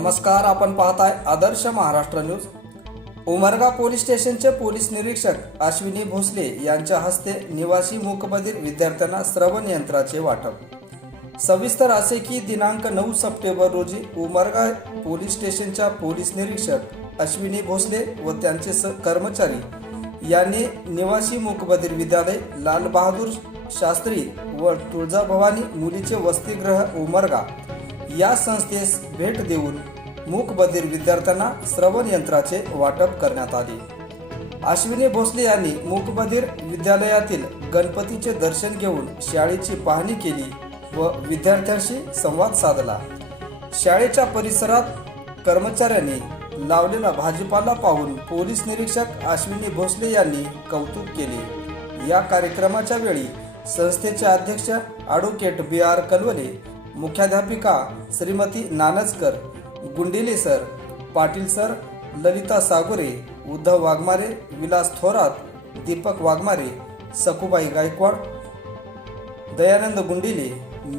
नमस्कार आपण पाहताय आदर्श महाराष्ट्र न्यूज. उमरगा पोलीस स्टेशनचे पोलीस निरीक्षक अश्विनी भोसले यांच्या हस्ते निवासी मूकबधीर विद्यार्थ्यांना श्रवण यंत्राचे वाटप. सविस्तर असे की दिनांक नऊ सप्टेंबर रोजी उमरगा पोलीस स्टेशनच्या पोलीस निरीक्षक अश्विनी भोसले व त्यांचे स कर्मचारी यांनी निवासी मूकबधीर विद्यालय लालबहादूर शास्त्री व तुळजाभवानी मुलीचे वसतिगृह उमरगा या संस्थेस भेट देऊन मूकबधीर विद्यार्थ्यांना श्रवण यंत्राचे वाटप करण्यात आले. अश्विनी भोसले यांनी मूकबधीर विद्यालयातील गणपतीचे दर्शन घेऊन शाळेची पाहणी केली व विद्यार्थ्यांशी संवाद साधला. शाळेच्या परिसरात कर्मचाऱ्यांनी लावलेला भाजीपाला पाहून पोलीस निरीक्षक अश्विनी भोसले यांनी कौतुक केले. या कार्यक्रमाच्या वेळी संस्थेचे अध्यक्ष ॲडव्होकेट बी आर कलवले मुख्याध्यापिका श्रीमती नानजकर गुंडिले सर पाटील सर ललिता सागुरे उद्धव वाघमारे विलास थोरात दीपक वाघमारे सखुबाई गायकवाड दयानंद गुंडिले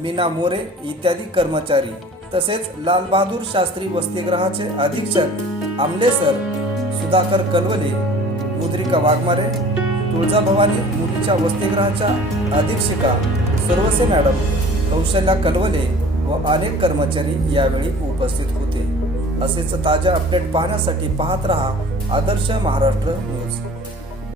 मीना मोरे इत्यादी कर्मचारी तसेच लालबहादूर शास्त्री वसतिगृहाचे अधीक्षक आमले सर सुधाकर कलवले मुद्रिका वाघमारे तुळजाभवानी मुलीच्या वसतिगृहाच्या अधीक्षिका सर्वसे मॅडम. कौशल्या कलवले व अनेक कर्मचारी यावेळी उपस्थित होते. असेच ताज्या अपडेट पाहण्यासाठी पाहत रहा आदर्श महाराष्ट्र न्यूज